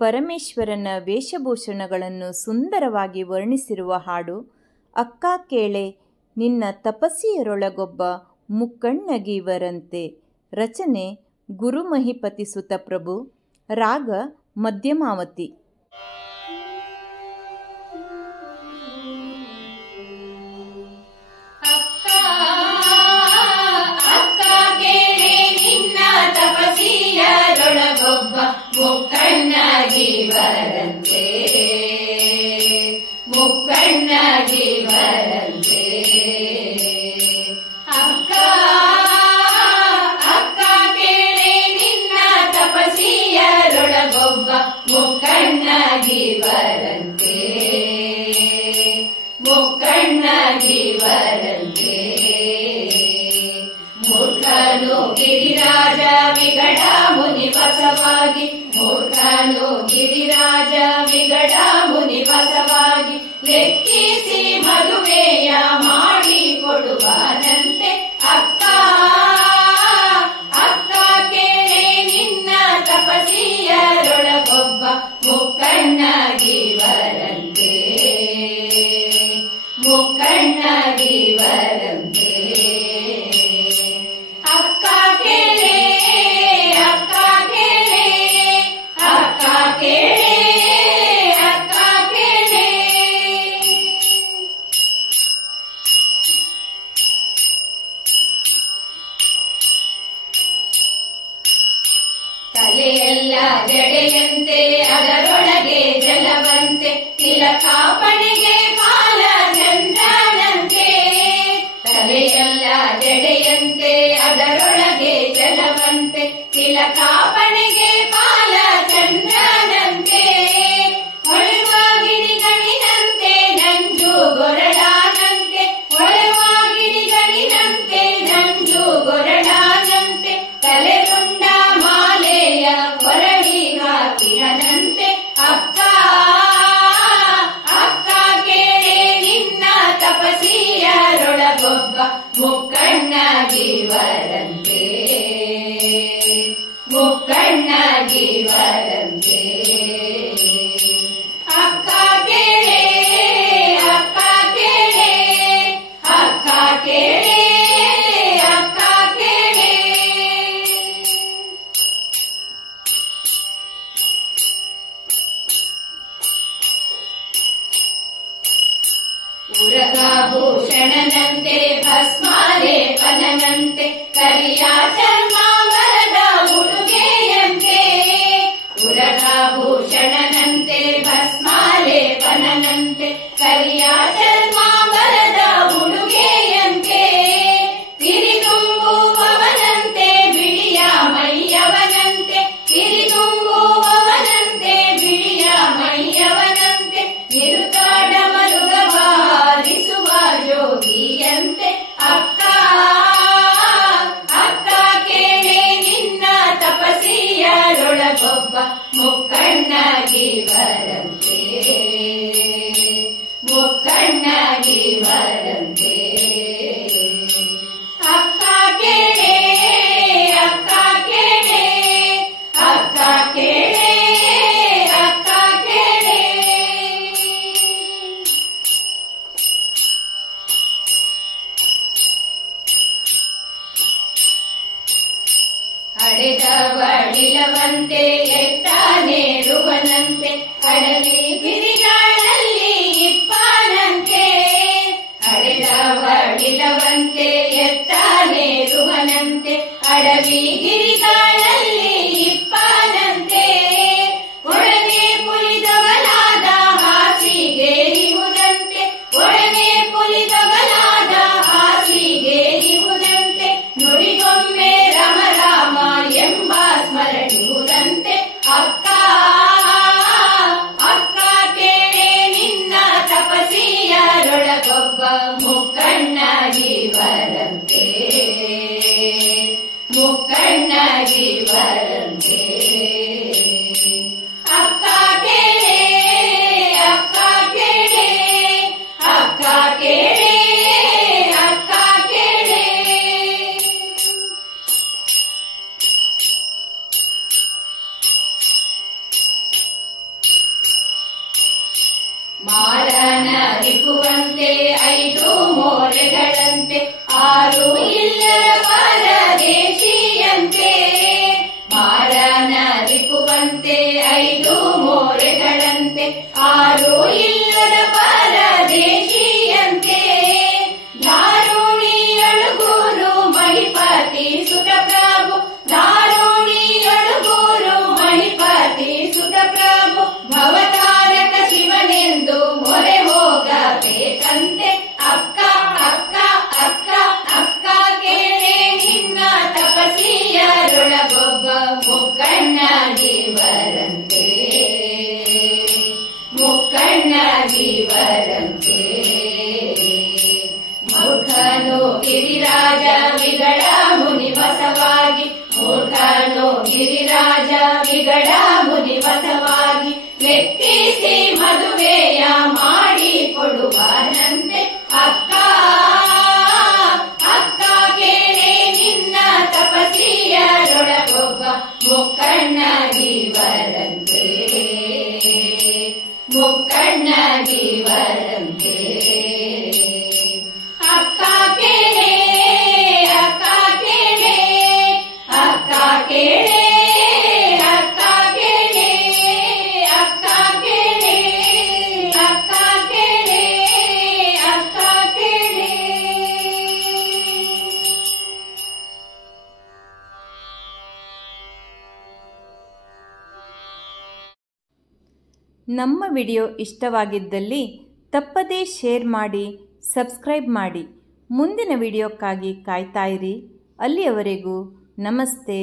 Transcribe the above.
ಪರಮೇಶ್ವರನ ವೇಷಭೂಷಣಗಳನ್ನು ಸುಂದರವಾಗಿ ವರ್ಣಿಸಿರುವ ಹಾಡು ಅಕ್ಕ ಕೇಳೆ ನಿನ್ನ ತಪಸ್ಸಿಯರೊಳಗೊಬ್ಬ ಮುಕ್ಕಣ್ಣಗೀವರಂತೆ. ರಚನೆ ಗುರುಮಹಿಪತಿ ಸುತ ಪ್ರಭು. ರಾಗ ಮಧ್ಯಮಾವತಿ. ಮುಕ್ಕಣ್ಣಗೀವರಂತೆ ಮುಕ್ಕಣ್ಣಗೀವರಂತೆ ಅಕ್ಕ ಅಕ್ಕ ಕೇಳೆ ನಿನ್ನ ತಪಸ್ಸಿಯರೊಳಗೊಬ್ಬ ಮುಕ್ಕಣ್ಣಗೀವರಂತೆ ಮುಕ್ಕಣ್ಣಗೀವರಂತೆ. ಮೂರ್ಖನು ಗಿರಿರಾಜ ವಿಗಡ ಮುನಿ ಬಸವಾಗಿ ಮೂರ್ಖನು ಗಿರಿರಾಜ ವಿಗಡ ಮುನಿ ಬಸವಾಗಿ ಲೆಕ್ಕಿಸಿ ಮದುವೆಯ ಮಾಡಿ ಕೊಡುವನಂತೆ. ಅಕ್ಕ ಅಕ್ಕ ಕೇಳೆ ನಿನ್ನ ತಪಸ್ಸಿಯರೊಳಗೊಬ್ಬ ಮುಕ್ಕಣ್ಣಗೀವರಂತೆ ಮುಕ್ಕಣ್ಣಗೀವರಂತೆ. ಅಕ್ಕ ಕೇಳೆ ಅಕ್ಕ ಕೇಳೆ ಅಕ್ಕ ಕೇಳೆ ಅಕ್ಕ ಕೇಳೆ. ತಲೆಯೆಲ್ಲ ಜಡೆಯಂತೆ ಅದರೊಳಗೆ ಜಲವಂತೆ ತಿಲಕಾಪಣಿಗೆ ಪಾಲ ಚಂದ್ರನಂತೆ. ತಲೆಯೆಲ್ಲ ಜಡೆಯಂತೆ ಅದರೊಳಗೆ ಜಲವಂತೆ ತಿಲಕಾಪಣಿಗೆ ಪಾಲ ಚಂದ್ರನಂತೆ. ಹೊಳೆವ ಗಿರಿಗಳಿನಂತೆ ನಂಜು ಗೊರಳಾನಂತೆ ಹೊಳೆವ ಗಿರಿಗಳಿನಂತೆ ನಂಜು ಗೊರಳಾನಂತೆ. ತಲೆಗುಂಡ ಮಾಲೆಯ ಹೊರಳಿ ಹಾಕಿರನಂತೆ. ಅಕ್ಕ ಅಕ್ಕ ಕೇಳೆ ನಿನ್ನ ತಪಸ್ಸಿಯರೊಳಗೊಬ್ಬ ಮುಕ್ಕಣ್ಣಗೀವರಂತೆ ಮುಕ್ಕಣ್ಣಗೀವರಂತೆ. ಅಕ್ಕ ಕೇಳೆ ಅಕ್ಕ ಕೇಳೆ ಅಕ್ಕ ಕೇಳೆ ಅಕ್ಕ ಕೇಳೆ. ಉರಗಭೂಷಣನಂತೆ ಭಸ್ಮಾಲೇಪನಂತೆ ಕರಿಯ ಚರ್ಮಾಂಬರದ ಉಡುಗೆಯಂತೆ. ಉರಗಭೂಷಣನಂತೆ ಭಸ್ಮಾಲೇಪನಂತೆ ಕರಿಯ ಚರ್ಮಾಂಬರದ ಉಡುಗೆಯಂತೆ. ತಿರಿದುಂಬುವವನಂತೆ ಬಿಳಿಯ ಮೈಯವನಂತೆ ತಿರಿದುಂಬುವವನಂತೆ ಬಿಳಿಯ ಮೈಯವನಂತೆ. ನಿರುತಾಡ ಮರುಗವಾರಿಸುವ ಯೋಗಿಯಂತೆ. ಅಕ್ಕ ಅಕ್ಕ ಕೇಳೆ ನಿನ್ನ ತಪಸ್ಸಿಯರೊಳಗೊಬ್ಬ ಮುಕ್ಕಣ್ಣಗೀವರಂತೆ ಮುಕ್ಕಣ್ಣಗೀವರಂತೆ. ಅಕ್ಕ ಕೇಳೆ ಅಕ್ಕ ಕೇಳೆ ಅಕ್ಕ ಕೇಳೆ ಅಕ್ಕ ಕೇಳೆ. ಹಡೆದವಡಿಲವಂತೆ ಎತ್ತಾನೇರುವನಂತೆ ಅಡವಿ ಗಿರಿಗಳಲ್ಲಿ ಇಪ್ಪನಂತೆ. ಹಡೆದವಡಿಲವಂತೆ ಎತ್ತಾನೇರುವನಂತೆ ಅಡವಿ ಗಿರಿಗಳಲ್ಲಿ ಇಪ್ಪನಂತೆ. ಒಡನೆ ಪುಲಿದವನಾದ ಹಾಸಿಗೆ ಇವುದಂತೆ ಒಡನೆ ಪುಲಿದವನಾದ ಹಾಸಿಗೆ ಇವುದಂತೆ. ನುಡಿಗೊಮ್ಮೆ ರಮ ರಾಮ ಎಂಬ ಸ್ಮರಣಿಯುವುದಂತೆ. ಅಕ್ಕ ಅಕ್ಕ ಕೇಳೆ ನಿನ್ನ ತಪಸ್ಸಿಯರೊಳಗೊಬ್ಬ ಮುಕ್ಕಣ್ಣಗೀವರಂತೆ ಮುಕ್ಕಣ್ಣಗೀವರಂತೆ. ಅಕ್ಕ ಕೇಳೆ ಅಕ್ಕ ಕೇಳೆ ಅಕ್ಕ ಕೇಳೆ ಅಕ್ಕ ಕೇಳೆ. ಮಾರನ ರಿಪುವಂತೆ 5 ಮೋರೆಗಳಂತೆ 6 ಇಲ್ಲದ ಪರದೇಶಿಯಂತೆ ಮಾರನ ರಿಪುವಂತೆ 5 ಮೋರೆಗಳಂತೆ 6 ಇಲ್ಲದ ಪರದೇಶಿಯಂತೆ ದಾರುಣಿಯಳುಗೂರು ಮಹಿಪತಿ ಸುತ ಪ್ರಭು ದಾರುಣಿಯಳುಗೂರು ಮಹಿಪತಿ ಸುತ ಪ್ರಭು ಭವತಾರಕ ಶಿವನೆಂದು ಮೊರೆ ಹೋಗಬೇಕಂತೆ ಅಕ್ಕ ಅಕ್ಕ ಅಕ್ಕ ಅಕ್ಕ ಕೇಳೆ ನಿನ್ನ ತಪಸ್ಸಿಯರೊಳಗೊಬ್ಬ ಮುಕ್ಕಣ್ಣಗಿವರಂತೆ ಮುಕ್ಕಣ್ಣಗಿವರಂತೆ ಮೂರ್ಖನು ಗಿರಿರಾಜ ವಿಗಳ ಮುನಿವಸವಾಗಿ ಮೂರ್ಖನು ಗಿರಿರಾಜ ವಿಗಳ ಮುನಿವಸವಾಗಿ ಲೆಕ್ಕಿಸಿ ಮದುವೆಯ ಮಾಡಿಕೊಡುವನಂತೆ ಅಕ್ಕ ಅಕ್ಕ ಕೇಳೆ ನಿನ್ನ ತಪಸ್ಸಿಯರೊಳಗೊಬ್ಬ ಮುಕ್ಕಣ್ಣಗಿವರಂತೆ ಮುಕ್ಕಣ್ಣಗಿವರಂತೆ ಅಕ್ಕ ಕೇಳೆ ಅಕ್ಕ ಕೇಳೆ ಅಕ್ಕ ಕೇಳೆ ಅಕ್ಕ ಕೇಳೆ ಅಕ್ಕ ಕೇಳೆ ಅಕ್ಕ ಕೇಳೆ ಅಕ್ಕ ಕೇಳೆ. ನಮ್ಮ ವಿಡಿಯೋ ಇಷ್ಟವಾಗಿದ್ದಲ್ಲಿ ತಪ್ಪದೇ ಶೇರ್ ಮಾಡಿ, ಸಬ್ಸ್ಕ್ರೈಬ್ ಮಾಡಿ. ಮುಂದಿನ ವಿಡಿಯೋಕ್ಕಾಗಿ ಕಾಯ್ತಾ ಇರಿ. ಅಲ್ಲಿಯವರೆಗೂ ನಮಸ್ತೆ.